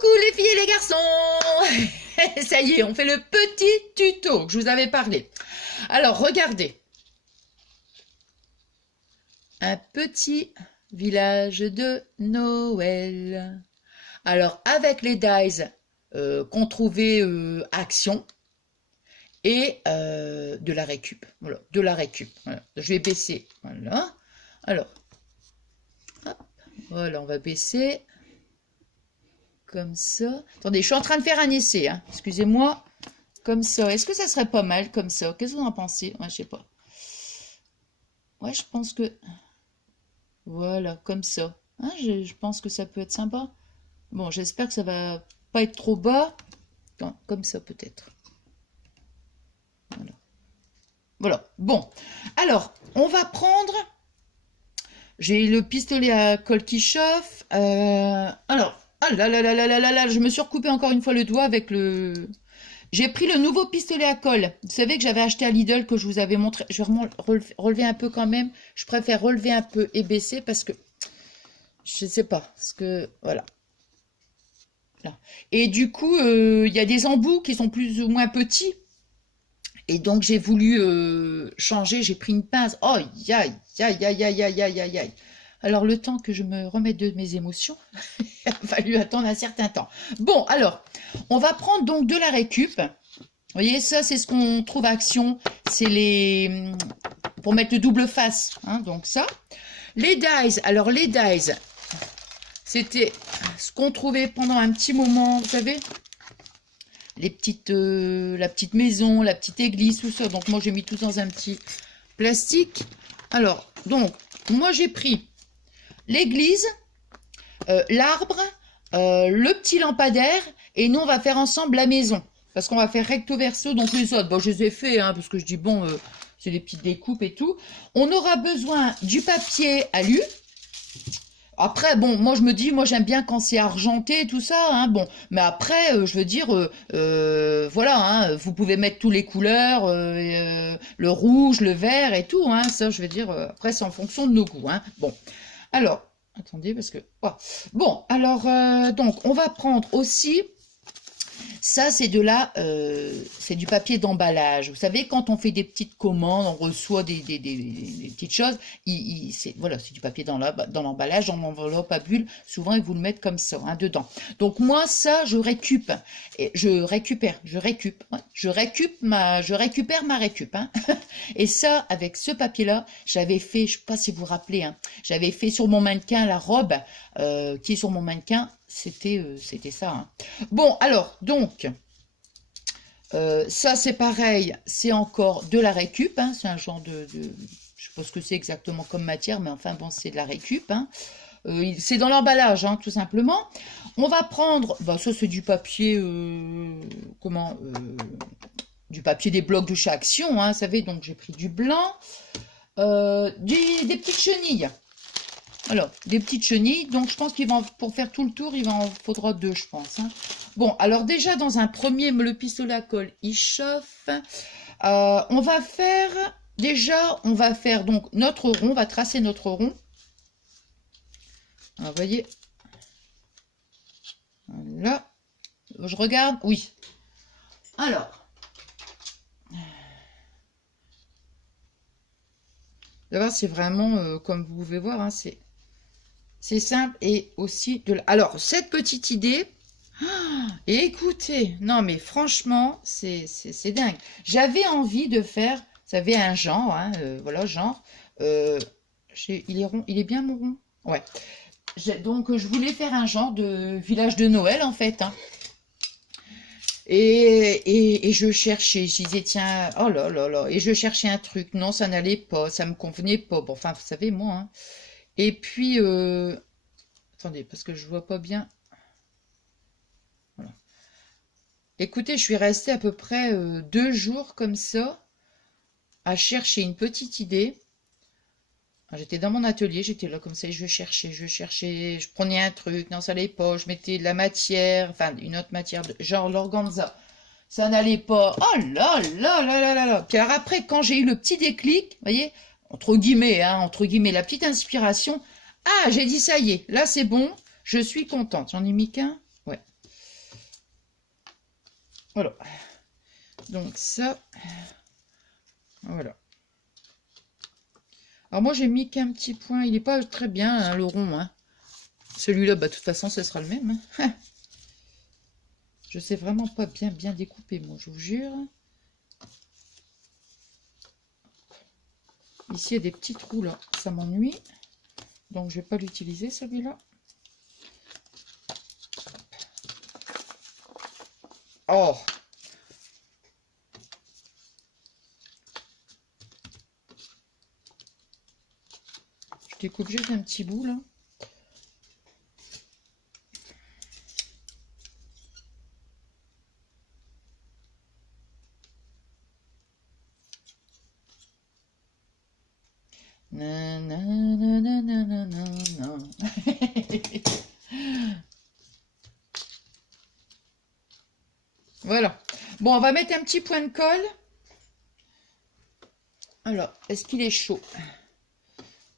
Coucou les filles et les garçons. Ça y est, on fait le petit tuto que je vous avais parlé. Alors, regardez. Un petit village de Noël. Alors, avec les dies qu'on trouvait Action et de la récup. Voilà, de la récup. Voilà. Je vais baisser. Voilà. Alors, hop, voilà, on va baisser. Comme ça. Attendez, je suis en train de faire un essai. Hein. Excusez-moi. Comme ça. Est-ce que ça serait pas mal comme ça? Qu'est-ce que vous en pensez? Ouais, je sais pas. Ouais, je pense que... Voilà, comme ça. Hein, je pense que ça peut être sympa. Bon, j'espère que ça va pas être trop bas. Attends, comme ça peut-être. Voilà. Voilà. Bon. Alors, on va prendre... J'ai le pistolet à colle qui chauffe. Alors... Ah là là là là là là là, je me suis recoupé encore une fois le doigt avec le... J'ai pris le nouveau pistolet à colle. Vous savez que j'avais acheté à Lidl, que je vous avais montré. Je vais vraiment relever un peu quand même. Je préfère relever un peu et baisser parce que... Je sais pas. Parce que... Voilà. Là. Et du coup, il y a des embouts qui sont plus ou moins petits. Et donc, j'ai voulu changer. J'ai pris une pince. Oh, aïe, aïe, aïe, aïe, aïe, aïe, aïe, aïe, aïe. Alors, le temps que je me remette de mes émotions, il a fallu attendre un certain temps. Bon, alors, on va prendre donc de la récup. Vous voyez, ça, c'est ce qu'on trouve à Action. C'est les... pour mettre le double face. Hein, donc ça. Les dies. Alors, les dies, c'était ce qu'on trouvait pendant un petit moment, vous savez, les petites, la petite maison, la petite église, tout ça. Donc, moi, j'ai mis tout dans un petit plastique. Alors, donc, moi, j'ai pris... l'église, l'arbre, le petit lampadaire, et nous on va faire ensemble la maison, parce qu'on va faire recto verso, donc les autres, bon je les ai fait, hein, parce que je dis bon, c'est des petites découpes et tout. On aura besoin du papier alu. Après, bon, moi je me dis, moi j'aime bien quand c'est argenté, tout ça, hein, bon, mais après, je veux dire, voilà, hein, vous pouvez mettre toutes les couleurs, le rouge, le vert et tout, hein, ça je veux dire, après c'est en fonction de nos goûts, hein, bon. Alors, attendez, parce que... Oh. Bon, alors, donc, on va prendre aussi... Ça, c'est de la... c'est du papier d'emballage. Vous savez, quand on fait des petites commandes, on reçoit des petites choses, voilà, c'est du papier dans l'emballage, dans l'enveloppe à bulles. Souvent, ils vous le mettent comme ça, hein, dedans. Donc, moi, ça, je récupère. Ouais, je récupère ma récup. Hein. Et ça, avec ce papier-là, j'avais fait, je ne sais pas si vous vous rappelez, hein, j'avais fait sur mon mannequin la robe qui est sur mon mannequin. C'était ça. Hein. Bon, alors, donc, ça, c'est pareil, c'est encore de la récup. Hein, c'est un genre de... Je ne sais pas ce que c'est exactement comme matière, mais enfin, bon, c'est de la récup. Hein. C'est dans l'emballage, hein, tout simplement. On va prendre... Bah, ça, c'est du papier... du papier des blocs de chez Action, hein, vous savez, donc j'ai pris du blanc. Des petites chenilles. Alors, des petites chenilles, donc je pense qu'il va, pour faire tout le tour, il en faudra 2, je pense. Hein. Bon, alors déjà, dans un premier, le pistolet à colle, il chauffe. On va faire, déjà, on va faire donc notre rond, on va tracer notre rond. Alors, vous voyez, là, je regarde, oui. Alors, d'abord, c'est vraiment, comme vous pouvez voir, hein, c'est simple et aussi de la... Alors, cette petite idée, écoutez, non mais franchement, c'est dingue. J'avais envie de faire, vous savez, un genre, hein, voilà, genre, il est rond, il est bien mon rond? Ouais. Donc, je voulais faire un genre de village de Noël, en fait, hein. Et je cherchais, je disais, tiens, oh là là là, et je cherchais un truc, non, ça n'allait pas, ça me convenait pas, bon, enfin, vous savez, moi, hein. Et puis, attendez, parce que je vois pas bien. Voilà. Écoutez, je suis restée à peu près 2 jours comme ça, à chercher une petite idée. J'étais dans mon atelier, j'étais là comme ça, je cherchais, je prenais un truc, non, ça n'allait pas, je mettais de la matière, enfin, une autre matière, genre l'organza. Ça n'allait pas. Oh là là là là là là. Puis alors après, quand j'ai eu le petit déclic, vous voyez, entre guillemets, la petite inspiration, ah, j'ai dit ça y est, là c'est bon, je suis contente. J'en ai mis qu'un, ouais. Voilà. Donc ça, voilà. Alors moi j'ai mis qu'un petit point, il n'est pas très bien hein, le rond. Hein. Celui-là, bah, de toute façon ce sera le même. Hein. Je sais vraiment pas bien découper moi, je vous jure. Ici il y a des petits trous là, ça m'ennuie. Donc je vais pas l'utiliser celui-là. Oh! Je découpe juste un petit bout là. Voilà. Bon, on va mettre un petit point de colle. Alors, est-ce qu'il est chaud?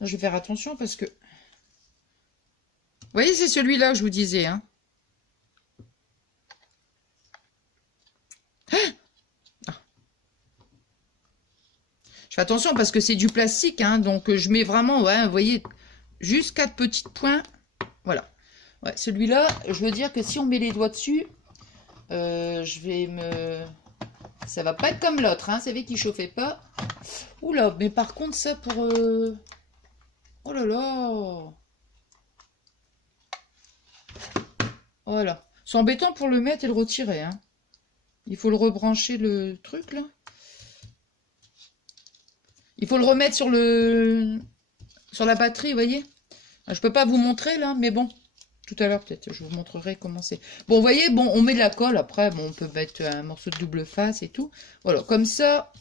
Je vais faire attention parce que... Vous voyez, c'est celui-là que je vous disais. Hein. Je fais attention parce que c'est du plastique. Hein, donc, je mets vraiment, ouais, vous voyez, juste 4 petits points. Voilà. Ouais, celui-là, je veux dire que si on met les doigts dessus, je vais me... Ça va pas être comme l'autre, hein, c'est vrai qu'il chauffait pas. Oula, mais par contre, ça pour... Oh là là! Voilà. C'est embêtant pour le mettre et le retirer, hein. Il faut le rebrancher, le truc, là. Il faut le remettre sur le... sur la batterie, vous voyez? Je peux pas vous montrer, là, mais bon. Tout à l'heure, peut-être, je vous montrerai comment c'est. Bon, vous voyez, bon, on met de la colle. Après, bon, on peut mettre un morceau de double face et tout. Voilà, comme ça...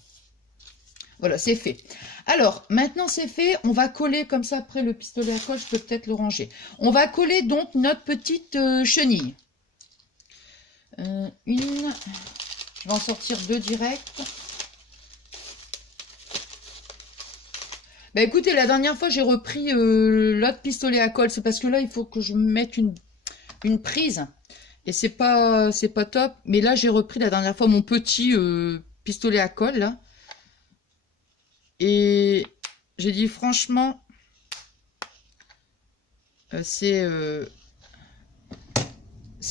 Voilà, c'est fait. Alors, maintenant c'est fait, on va coller comme ça, après le pistolet à colle, je peux peut-être le ranger. On va coller donc notre petite chenille. Je vais en sortir 2 direct. Bah écoutez, la dernière fois j'ai repris l'autre pistolet à colle, c'est parce que là il faut que je mette une prise. Et c'est pas top. Mais là j'ai repris la dernière fois mon petit pistolet à colle là. Et j'ai dit franchement, c'est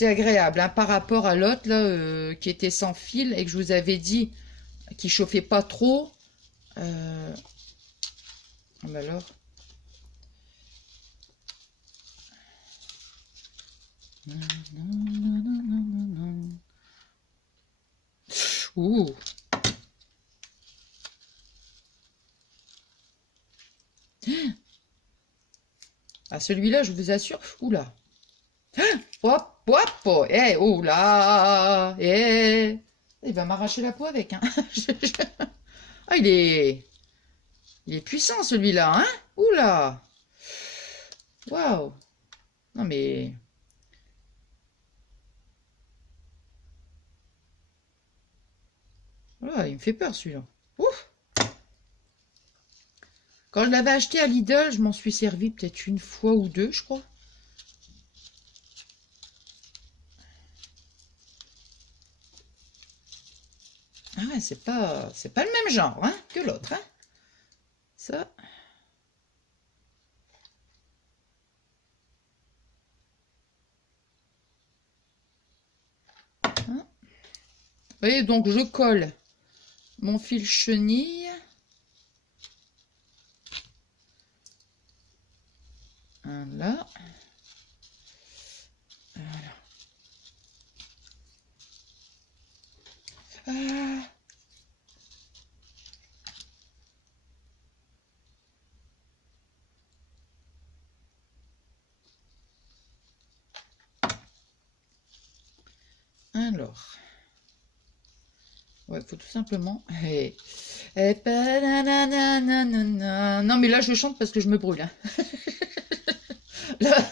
agréable hein, par rapport à l'autre là qui était sans fil et que je vous avais dit qui chauffait pas trop. Alors. Ouh. Ah, celui-là, je vous assure. Oula. Hop, hop, oh, eh, oh là, eh. Il va m'arracher la peau avec. Hein. Ah, il est puissant celui-là, hein. Oula. Waouh. Non mais. Voilà, il me fait peur celui-là. Ouf. Quand je l'avais acheté à Lidl, je m'en suis servi peut-être une fois ou deux, je crois. Ah ouais, c'est pas le même genre hein, que l'autre. Hein. Ça. Hein. Vous voyez, donc je colle mon fil chenille. Là. Voilà. Ah. Alors. Ouais, faut tout simplement. Non, mais là, je chante parce que je me brûle. Hein. là,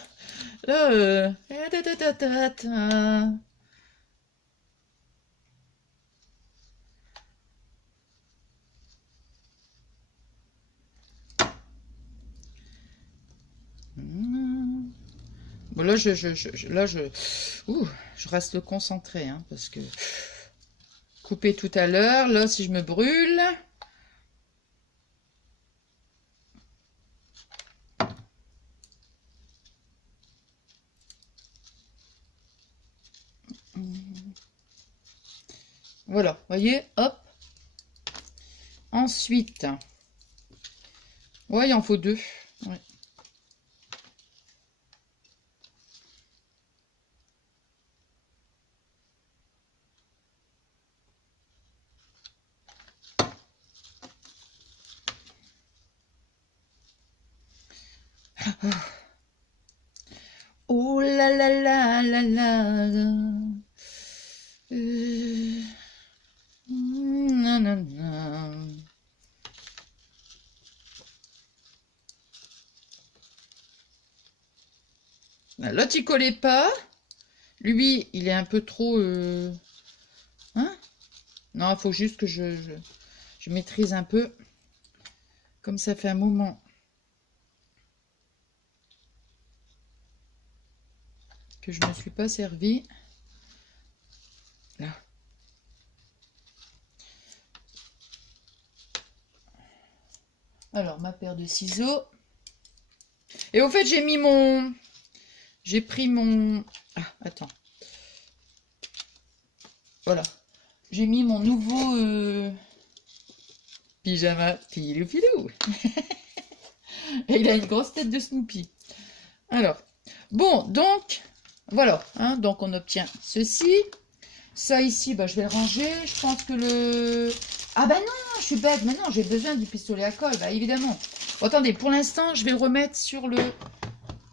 Bon, là, je reste concentré, hein, parce que coupé tout à l'heure. Là, si je me brûle. Voilà, voyez, hop. Ensuite, ouais, il en faut 2. Ouais. Oh là là là là là. Nanana. L'autre, il collait pas. Lui, il est un peu trop... Hein? Non, il faut juste que je maîtrise un peu. Comme ça fait un moment que je ne me suis pas servi. Là. Alors, ma paire de ciseaux. Et au fait, j'ai mis mon... J'ai pris mon... Ah, attends. Voilà. J'ai mis mon nouveau pyjama pilou pilou. Et il a une grosse tête de Snoopy. Alors, bon, donc, voilà. Hein, donc, on obtient ceci. Ça ici, bah, je vais le ranger. Je pense que le... Ah bah non, je suis bête. Mais non, j'ai besoin du pistolet à colle, bah, évidemment. Bon, attendez, pour l'instant, je vais le remettre sur le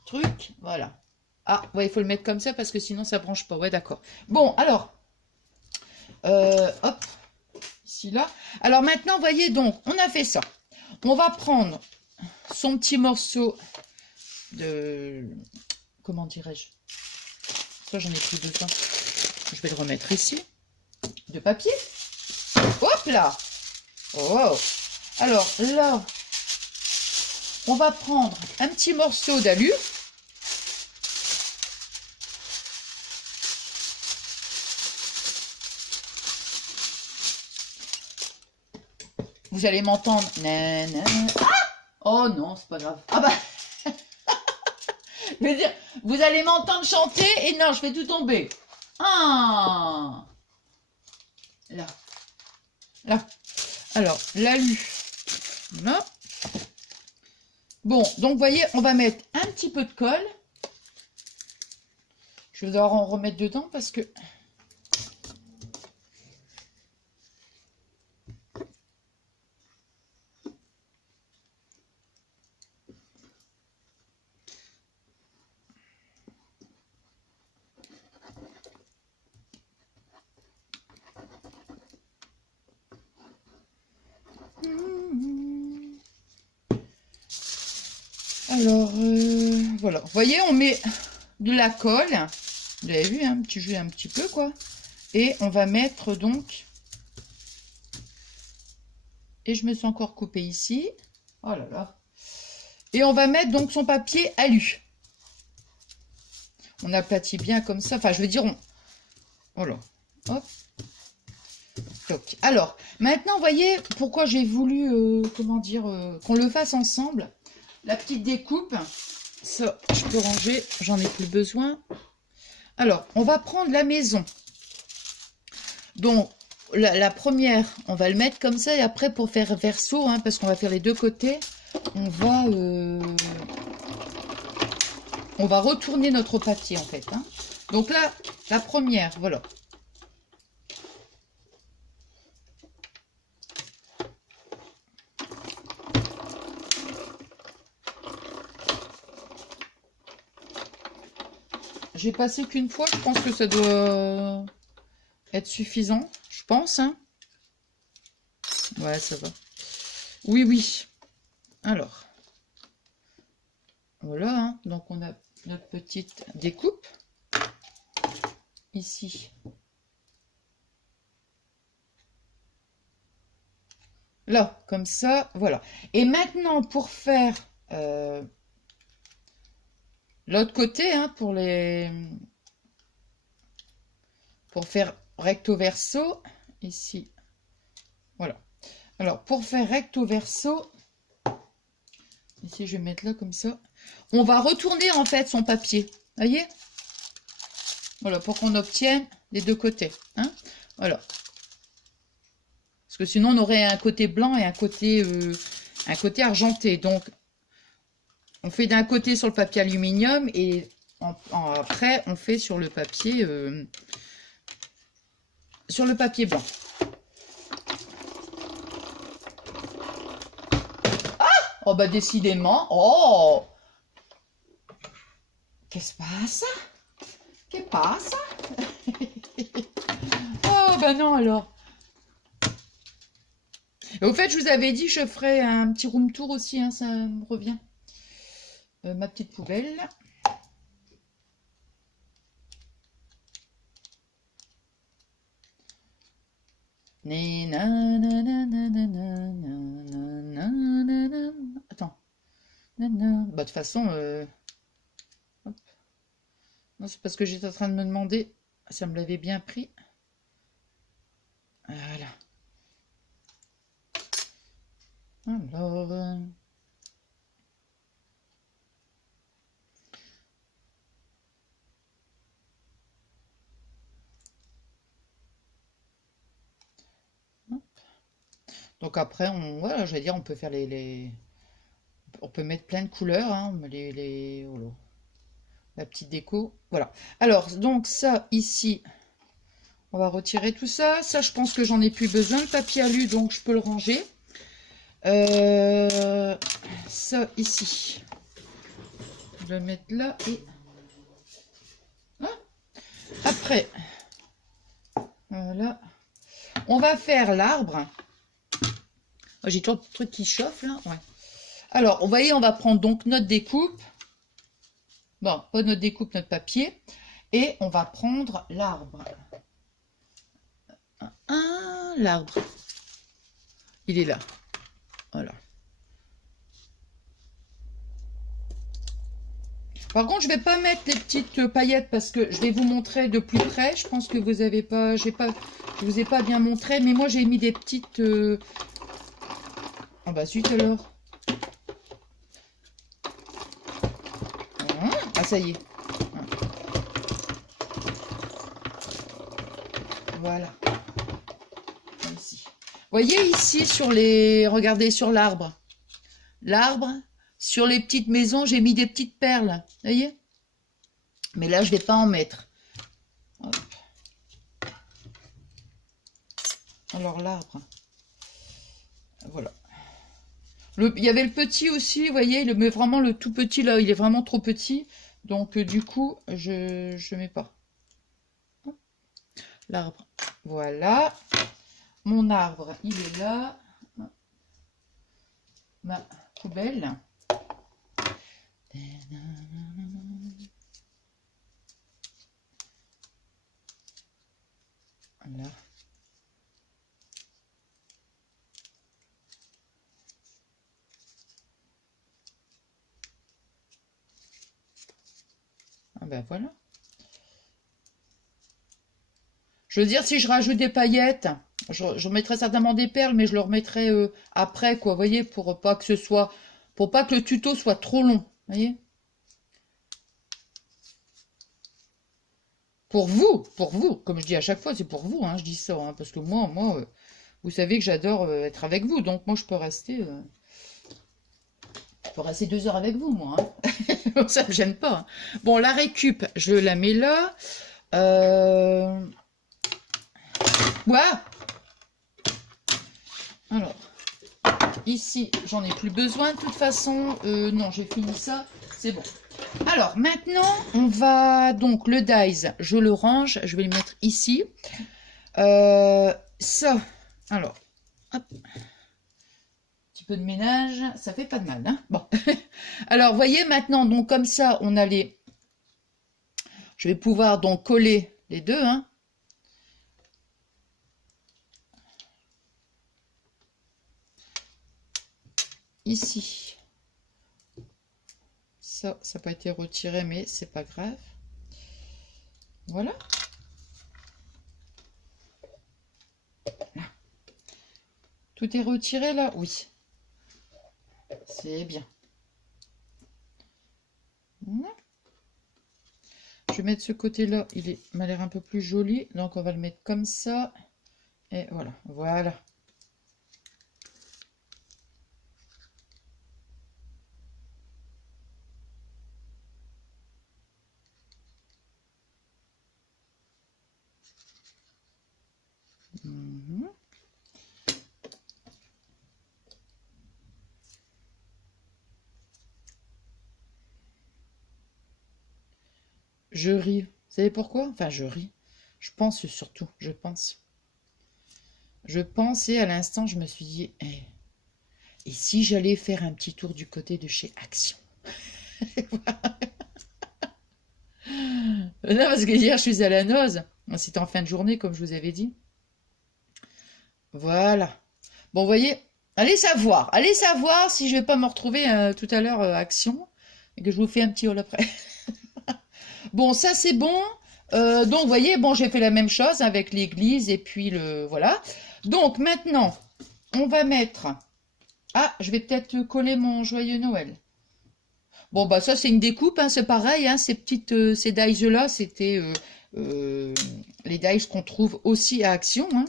truc. Voilà. Ah, ouais, il faut le mettre comme ça parce que sinon, ça branche pas. Ouais, d'accord. Bon, alors... hop, ici, là. Alors maintenant, vous voyez, donc, on a fait ça. On va prendre son petit morceau de... Comment dirais-je? Ça, j'en ai pris 200. Je vais le remettre ici. De papier. Hop là. Oh. Alors là, on va prendre un petit morceau d'alu. Vous allez m'entendre. Ah, oh non, c'est pas grave. Ah bah. Je veux dire, vous allez m'entendre chanter et non, je fais tout tomber. Ah. Là. Là. Alors, l'alu. Là. Bon, donc, vous voyez, on va mettre un petit peu de colle. Je vais devoir en remettre dedans parce que... Alors, voilà. Vous voyez, on met de la colle. Vous avez vu, hein, tu joues un petit peu, quoi. Et on va mettre donc... Et je me suis encore coupé ici. Oh là là. Et on va mettre donc son papier alu. On aplatit bien comme ça. Enfin, je veux dire, on... Voilà. Hop. Donc, alors, maintenant, vous voyez pourquoi j'ai voulu, comment dire, qu'on le fasse ensemble. La petite découpe, ça, je peux ranger, j'en ai plus besoin. Alors, on va prendre la maison. Donc, la première, on va le mettre comme ça. Et après, pour faire verso, hein, parce qu'on va faire les deux côtés, on va retourner notre papier, en fait. Hein. Donc là, la première, voilà. J'ai passé qu'une fois, je pense que ça doit être suffisant, je pense. Hein. Ouais, ça va. Oui, oui. Alors, voilà. Hein. Donc, on a notre petite découpe. Ici. Là, comme ça, voilà. Et maintenant, pour faire l'autre côté, hein, pour faire recto verso, ici. Voilà. Alors, pour faire recto verso, ici, je vais mettre là comme ça. On va retourner, en fait, son papier. Voyez? Voilà, pour qu'on obtienne les deux côtés. Hein? Voilà. Parce que sinon, on aurait un côté blanc et un côté argenté. Donc, on fait d'un côté sur le papier aluminium et après, on fait sur le papier blanc. Ah! Oh, bah, décidément. Oh! Qu'est-ce qui se passe? Qu'est-ce qui passe? Oh, bah non, alors. Et au fait, je vous avais dit, je ferai un petit room tour aussi, hein, ça me revient. Ma petite poubelle. Attends. Bah, de toute façon, non, c'est parce que j'étais en train de me demander. Ça me l'avait bien pris. Voilà. Alors. Donc après, voilà, j'allais dire, on peut faire on peut mettre plein de couleurs, hein, oh, la petite déco. Voilà. Alors, donc ça, ici, on va retirer tout ça. Ça, je pense que j'en ai plus besoin de papier alu, donc je peux le ranger. Ça, ici, je vais le mettre là et... Ah, après, voilà. On va faire l'arbre. Oh, j'ai toujours le truc qui chauffe, là. Ouais. Alors, vous voyez, on va prendre donc notre découpe. Bon, pas notre découpe, notre papier. Et on va prendre l'arbre. L'arbre. Il est là. Voilà. Par contre, je vais pas mettre les petites paillettes parce que je vais vous montrer de plus près. Je pense que vous avez pas, je vous ai pas bien montré, mais moi j'ai mis des petites. Ah bah zut alors. Ah ça y est. Voilà. Ici. Vous voyez ici sur les, regardez sur l'arbre. L'arbre. Sur les petites maisons, j'ai mis des petites perles. Vous voyez? Mais là, je ne vais pas en mettre. Hop. Alors, l'arbre. Voilà. Il y avait le petit aussi, vous voyez, mais vraiment le tout petit, là, il est vraiment trop petit. Donc, du coup, je ne mets pas. L'arbre. Voilà. Mon arbre, il est là. Ma poubelle. Voilà. Ah ben voilà. Je veux dire, si je rajoute des paillettes, je mettrai certainement des perles, mais je le remettrai après, quoi, vous voyez, pour pas que le tuto soit trop long, vous voyez. Pour vous, comme je dis à chaque fois, c'est pour vous, hein, je dis ça, hein, parce que moi, vous savez que j'adore être avec vous, donc moi je peux rester 2 heures avec vous, moi. Hein. Ça me gêne pas. Hein. Bon, la récup, je la mets là. Ouais. Alors, ici, j'en ai plus besoin de toute façon. Non, j'ai fini ça, c'est bon. Alors, maintenant, on va... Donc, le dies, je le range. Je vais le mettre ici. Ça, alors, hop. Peu de ménage, ça fait pas de mal. Hein, bon. Alors, vous voyez maintenant, donc comme ça, on a les... Je vais pouvoir donc coller les deux. Hein. Ici. Ça n'a pas été retiré, mais c'est pas grave. Voilà. Tout est retiré là? Oui. C'est bien. Voilà. Je vais mettre ce côté-là, m'a l'air un peu plus joli. Donc on va le mettre comme ça. Et voilà, voilà. Mhm. Je ris. Vous savez pourquoi? Enfin, je ris. Je pense surtout, je pense. Je pensais à l'instant, je me suis dit, et si j'allais faire un petit tour du côté de chez Action? Non, parce que hier, je suis à la noz. C'était en fin de journée, comme je vous avais dit. Voilà. Bon, vous voyez, allez savoir si je vais pas me retrouver tout à l'heure Action et que je vous fais un petit haul après. Bon, ça c'est bon. Donc, vous voyez, bon, j'ai fait la même chose avec l'église et puis le... Voilà. Donc, maintenant, on va mettre... Ah, je vais peut-être coller mon joyeux Noël. Bon, bah ça, c'est une découpe, hein, c'est pareil. Hein, ces petites... ces dies-là, c'était les dies qu'on trouve aussi à Action. Hein.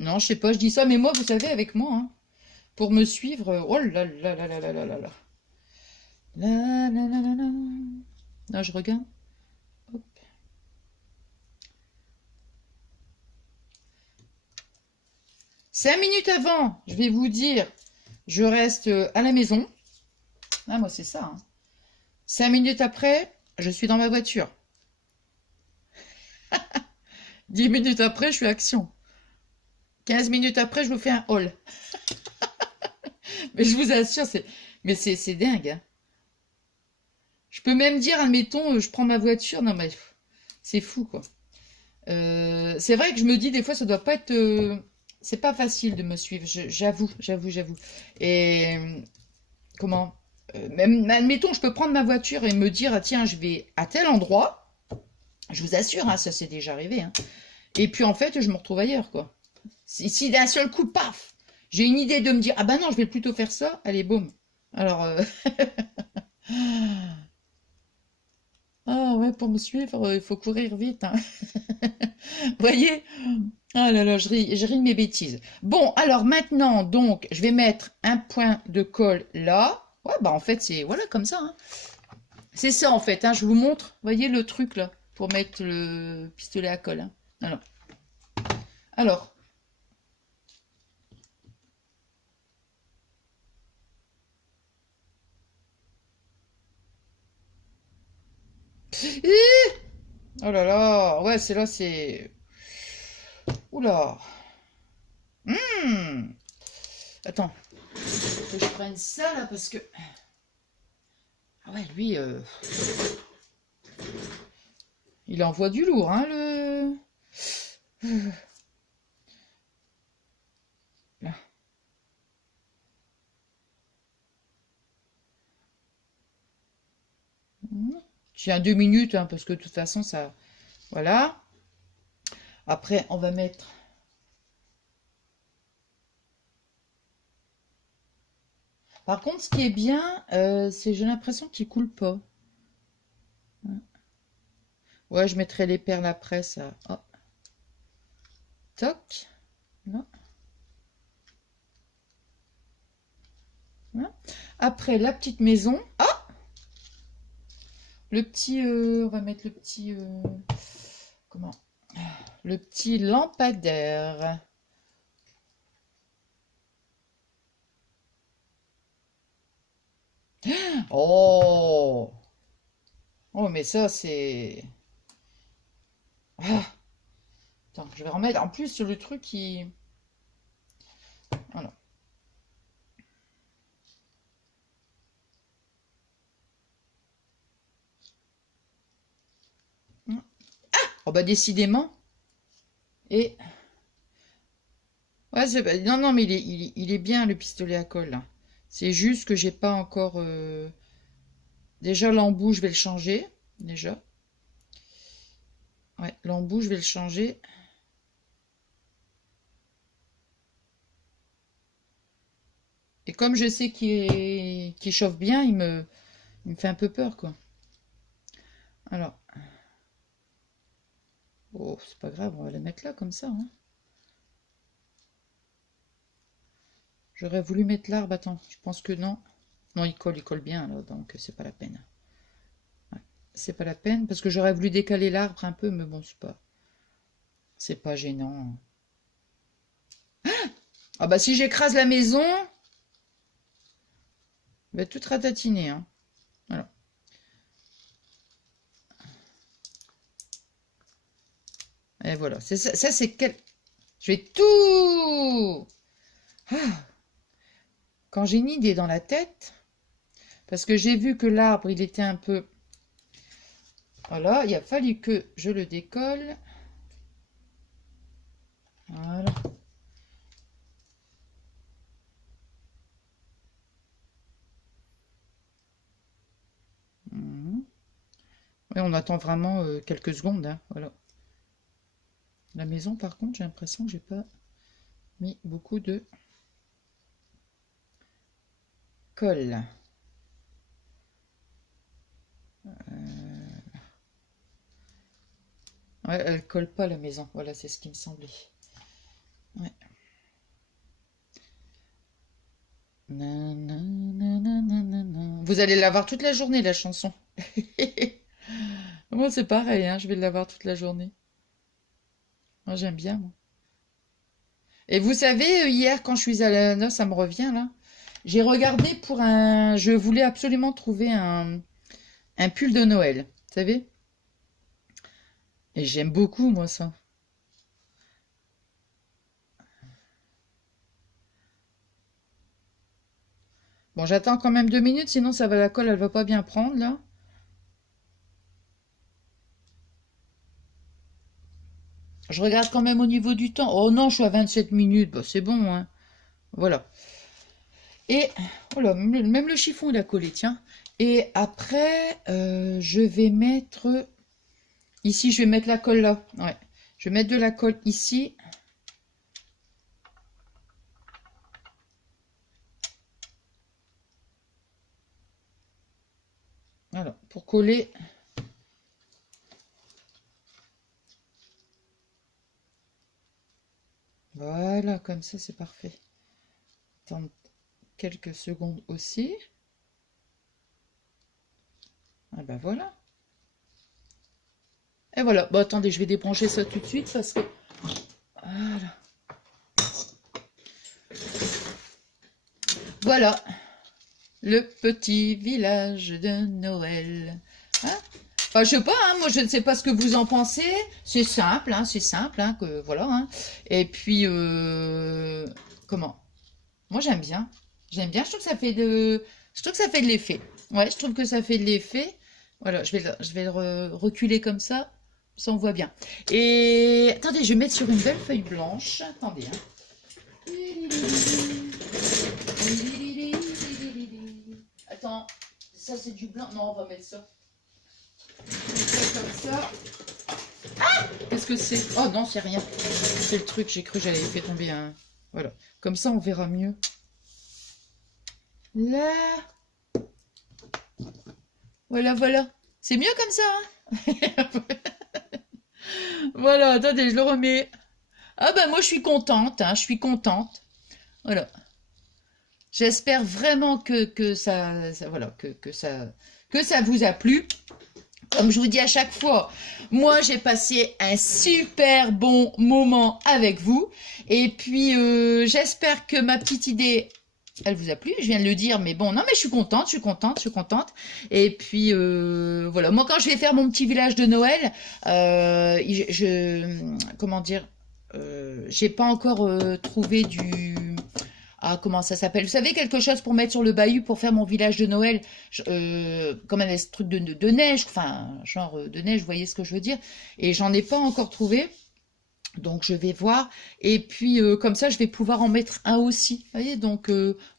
Non, je sais pas, je dis ça, mais moi, vous savez, avec moi, hein, pour me suivre... Oh là là là là là là là là. La la la la la. Là, je regarde. Hop. 5 minutes avant, je vais vous dire, je reste à la maison. Ah, moi, c'est ça. Hein. 5 minutes après, je suis dans ma voiture. 10 minutes après, je suis à Action. 15 minutes après, je vous fais un haul. Mais je vous assure, c'est dingue. Hein. Je peux même dire, admettons, je prends ma voiture. Non, mais c'est fou, quoi. C'est vrai que je me dis, des fois, ça doit pas être... c'est pas facile de me suivre, j'avoue. Et comment même, admettons, je peux prendre ma voiture et me dire, ah, tiens, je vais à tel endroit. Je vous assure, hein, ça c'est déjà arrivé. Hein. Et puis en fait, je me retrouve ailleurs, quoi. Si d'un seul coup, paf, j'ai une idée de me dire, ah ben non, je vais plutôt faire ça, allez, boum. Alors, ah ouais, pour me suivre, il faut courir vite. Hein. Vous voyez? Ah là là, je ris de mes bêtises. Bon, alors maintenant, donc, je vais mettre un point de colle là. Ouais, bah en fait, c'est voilà comme ça. Hein. C'est ça en fait. Hein, je vous montre. Voyez le truc là pour mettre le pistolet à colle. Hein. Alors. Oh là là. Ouais, c'est là, c'est. Oula. Attends. Que je prenne ça là parce que. Ah ouais, lui, il envoie du lourd, hein, le. Là. Tiens, 2 minutes, hein, parce que de toute façon, ça... Voilà. Après, on va mettre... Par contre, ce qui est bien, c'est j'ai l'impression qu'il coule pas. Ouais, je mettrai les perles après, ça. Oh. Toc. Non. Voilà. Après, la petite maison. Ah! Le petit... on va mettre le petit... comment? Le petit lampadaire. Oh! Oh, mais ça, c'est... Ah. Attends, je vais remettre... En plus, sur le truc qui... Voilà. Oh bah décidément. Et... Ouais, non, non, mais il est bien le pistolet à colle, là. C'est juste que j'ai pas encore... Déjà, l'embout, je vais le changer. Déjà. Ouais, l'embout, je vais le changer. Et comme je sais qu'il chauffe bien, il me fait un peu peur, quoi. Alors. Oh, c'est pas grave, on va le mettre là, comme ça, hein. J'aurais voulu mettre l'arbre, attends, je pense que non. Non, il colle bien, là, donc c'est pas la peine. Ouais, c'est pas la peine, parce que j'aurais voulu décaler l'arbre un peu, mais bon, c'est pas gênant. Ah bah si j'écrase la maison, va tout ratatiner, hein. Voilà. Et voilà, c'est ça, c'est quel... Je vais tout... Ah. Quand j'ai une idée dans la tête, parce que j'ai vu que l'arbre, il était un peu... Voilà, il a fallu que je le décolle. Voilà. Oui, on attend vraiment quelques secondes, hein, voilà. La maison, par contre, j'ai l'impression que j'ai pas mis beaucoup de colle. Ouais, elle colle pas la maison. Voilà, c'est ce qui me semblait. Ouais. Vous allez l'avoir toute la journée, la chanson. Moi, c'est pareil, hein, je vais l'avoir toute la journée. Moi, j'aime bien, moi. Et vous savez, hier, quand je suis à la noce, ça me revient, là. J'ai regardé pour un... Je voulais absolument trouver un pull de Noël, vous savez? Et j'aime beaucoup, moi, ça. Bon, j'attends quand même 2 minutes, sinon ça va, la colle, elle va pas bien prendre, là. Je regarde quand même au niveau du temps. Oh non, je suis à 27 minutes. Bah, c'est bon, hein. Voilà. Et voilà, même le chiffon, il a collé, tiens. Et après, je vais mettre... Ici, je vais mettre la colle là. Ouais. Je vais mettre de la colle ici. Voilà, pour coller. Voilà, comme ça, c'est parfait. Attends quelques secondes aussi. Ah ben voilà. Et voilà. Bon, attendez, je vais débrancher ça tout de suite parce que... Voilà. Voilà. Le petit village de Noël. Hein? Enfin, je sais pas, hein, moi je ne sais pas ce que vous en pensez. C'est simple, hein, que voilà. Hein. Et puis, comment? Moi j'aime bien. J'aime bien, je trouve que ça fait je trouve que ça fait de l'effet. Ouais, je trouve que ça fait de l'effet. Voilà, je vais le reculer comme ça on voit bien. Et attendez, je vais mettre sur une belle feuille blanche. Attendez, hein. Attends, ça c'est du blanc. Non, on va mettre ça. Comme ça. Ah, qu'est-ce que c'est? Oh non, c'est rien. C'est le truc, j'ai cru que j'avais fait tomber un... Voilà, comme ça on verra mieux. Là. Voilà, voilà. C'est mieux comme ça, hein. Voilà, attendez, je le remets. Ah ben moi je suis contente, hein, je suis contente. Voilà. J'espère vraiment que voilà, que ça vous a plu. Comme je vous dis à chaque fois, moi j'ai passé un super bon moment avec vous. Et puis j'espère que ma petite idée, elle vous a plu. Je viens de le dire, mais bon, non mais je suis contente, je suis contente, je suis contente. Et puis voilà, moi quand je vais faire mon petit village de Noël, comment dire, j'ai pas encore trouvé du... Ah, comment ça s'appelle? Vous savez, quelque chose pour mettre sur le bahut pour faire mon village de Noël, comme un truc de neige, enfin, genre de neige, vous voyez ce que je veux dire? Et j'en ai pas encore trouvé. Donc je vais voir et puis comme ça je vais pouvoir en mettre un aussi. Vous voyez donc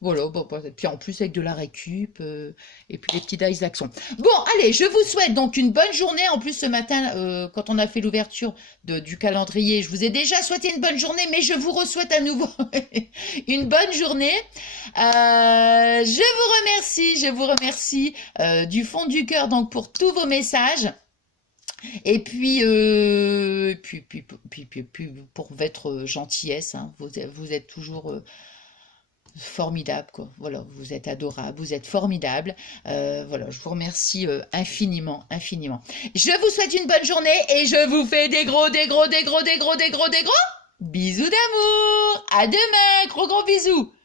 voilà bon, bon, et puis en plus avec de la récup et puis les petits dice d'action. Bon allez, je vous souhaite donc une bonne journée. En plus ce matin quand on a fait l'ouverture du calendrier, je vous ai déjà souhaité une bonne journée, mais je vous re-souhaite à nouveau une bonne journée. Je vous remercie du fond du cœur donc pour tous vos messages. Et puis, pour votre gentillesse, hein, vous êtes toujours formidable, quoi. Voilà, vous êtes adorable, vous êtes formidable. Voilà, je vous remercie infiniment, infiniment. Je vous souhaite une bonne journée et je vous fais des gros bisous d'amour. À demain, gros bisous.